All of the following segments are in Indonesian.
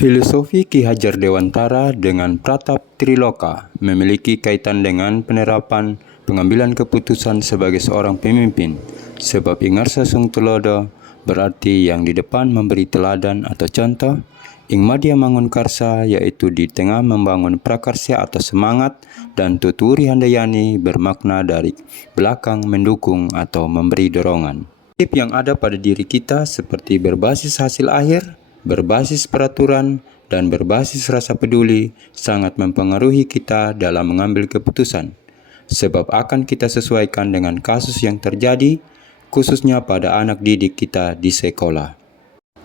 Filosofi Ki Hajar Dewantara dengan Pratap Triloka memiliki kaitan dengan penerapan pengambilan keputusan sebagai seorang pemimpin, sebab ingarsa sung tulodo berarti yang di depan memberi teladan atau contoh, ing madya mangun karsa yaitu di tengah membangun prakarsa atau semangat, dan tuturi handayani bermakna dari belakang mendukung atau memberi dorongan. Prinsip yang ada pada diri kita seperti berbasis hasil akhir, berbasis peraturan, dan berbasis rasa peduli sangat mempengaruhi kita dalam mengambil keputusan, sebab akan kita sesuaikan dengan kasus yang terjadi, khususnya pada anak didik kita di sekolah.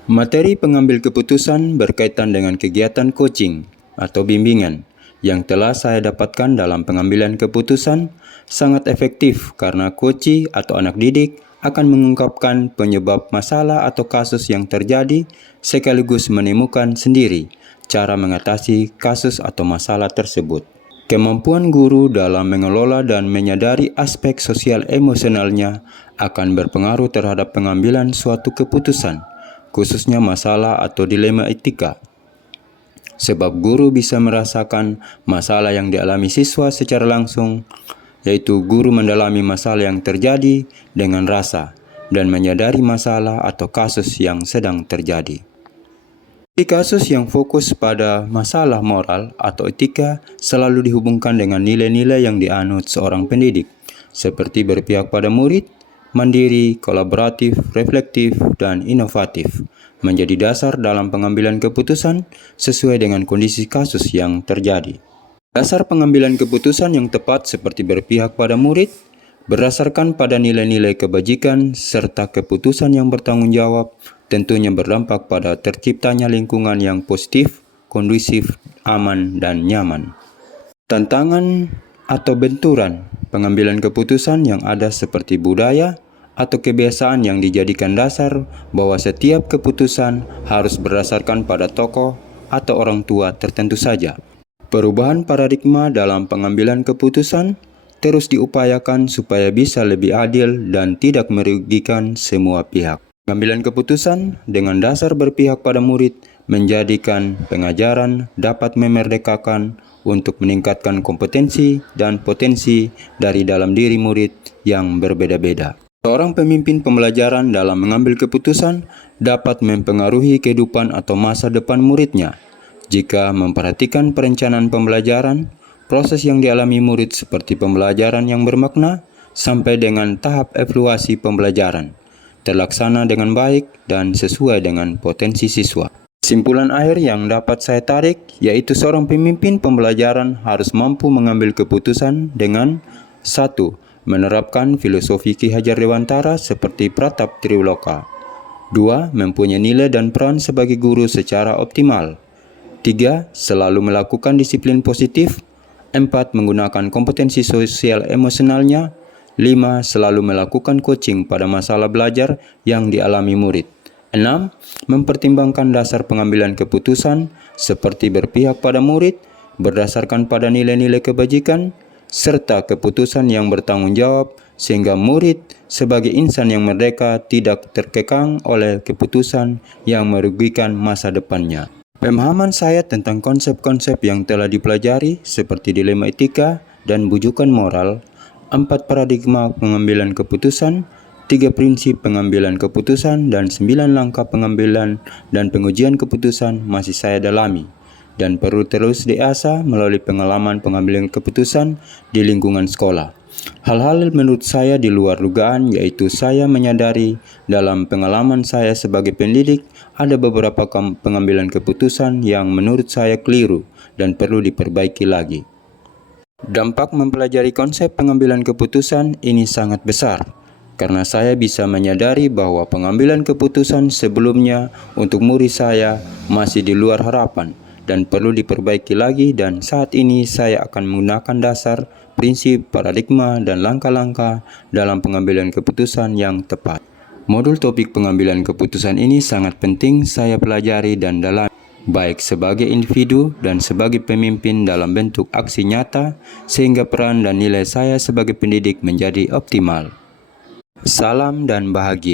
Materi pengambil keputusan berkaitan dengan kegiatan coaching atau bimbingan yang telah saya dapatkan dalam pengambilan keputusan sangat efektif karena coach atau anak didik akan mengungkapkan penyebab masalah atau kasus yang terjadi sekaligus menemukan sendiri cara mengatasi kasus atau masalah tersebut. Kemampuan guru dalam mengelola dan menyadari aspek sosial emosionalnya akan berpengaruh terhadap pengambilan suatu keputusan, khususnya masalah atau dilema etika. Sebab guru bisa merasakan masalah yang dialami siswa secara langsung, yaitu guru mendalami masalah yang terjadi dengan rasa dan menyadari masalah atau kasus yang sedang terjadi. Di kasus yang fokus pada masalah moral atau etika selalu dihubungkan dengan nilai-nilai yang dianut seorang pendidik, seperti berpihak pada murid, mandiri, kolaboratif, reflektif, dan inovatif, menjadi dasar dalam pengambilan keputusan sesuai dengan kondisi kasus yang terjadi. Dasar pengambilan keputusan yang tepat seperti berpihak pada murid, berdasarkan pada nilai-nilai kebajikan serta keputusan yang bertanggung jawab, tentunya berdampak pada terciptanya lingkungan yang positif, kondusif, aman, dan nyaman. Tantangan atau benturan pengambilan keputusan yang ada seperti budaya atau kebiasaan yang dijadikan dasar bahwa setiap keputusan harus berdasarkan pada tokoh atau orang tua tertentu saja. Perubahan paradigma dalam pengambilan keputusan terus diupayakan supaya bisa lebih adil dan tidak merugikan semua pihak. Pengambilan keputusan dengan dasar berpihak pada murid menjadikan pengajaran dapat memerdekakan untuk meningkatkan kompetensi dan potensi dari dalam diri murid yang berbeda-beda. Seorang pemimpin pembelajaran dalam mengambil keputusan dapat mempengaruhi kehidupan atau masa depan muridnya jika memperhatikan perencanaan pembelajaran, proses yang dialami murid seperti pembelajaran yang bermakna, sampai dengan tahap evaluasi pembelajaran, terlaksana dengan baik dan sesuai dengan potensi siswa. Kesimpulan akhir yang dapat saya tarik yaitu seorang pemimpin pembelajaran harus mampu mengambil keputusan dengan 1. Menerapkan filosofi Ki Hajar Dewantara seperti Pratap Triloka. 2. Mempunyai nilai dan peran sebagai guru secara optimal. 3. Selalu melakukan disiplin positif. 4. Menggunakan kompetensi sosial emosionalnya. 5. Selalu melakukan coaching pada masalah belajar yang dialami murid. 6. Mempertimbangkan dasar pengambilan keputusan seperti berpihak pada murid, berdasarkan pada nilai-nilai kebajikan, serta keputusan yang bertanggung jawab sehingga murid sebagai insan yang merdeka tidak terkekang oleh keputusan yang merugikan masa depannya. Pemahaman saya tentang konsep-konsep yang telah dipelajari seperti dilema etika dan bujukan moral, 4 paradigma pengambilan keputusan, 3 prinsip pengambilan keputusan, dan 9 langkah pengambilan dan pengujian keputusan masih saya dalami dan perlu terus diasah melalui pengalaman pengambilan keputusan di lingkungan sekolah. Hal-hal menurut saya di luar dugaan yaitu saya menyadari dalam pengalaman saya sebagai pendidik ada beberapa pengambilan keputusan yang menurut saya keliru dan perlu diperbaiki lagi. Dampak mempelajari konsep pengambilan keputusan ini sangat besar karena saya bisa menyadari bahwa pengambilan keputusan sebelumnya untuk murid saya masih di luar harapan dan perlu diperbaiki lagi, dan saat ini saya akan menggunakan dasar, prinsip, paradigma, dan langkah-langkah dalam pengambilan keputusan yang tepat. Modul topik pengambilan keputusan ini sangat penting saya pelajari dan dalami, baik sebagai individu dan sebagai pemimpin dalam bentuk aksi nyata, sehingga peran dan nilai saya sebagai pendidik menjadi optimal. Salam dan bahagia.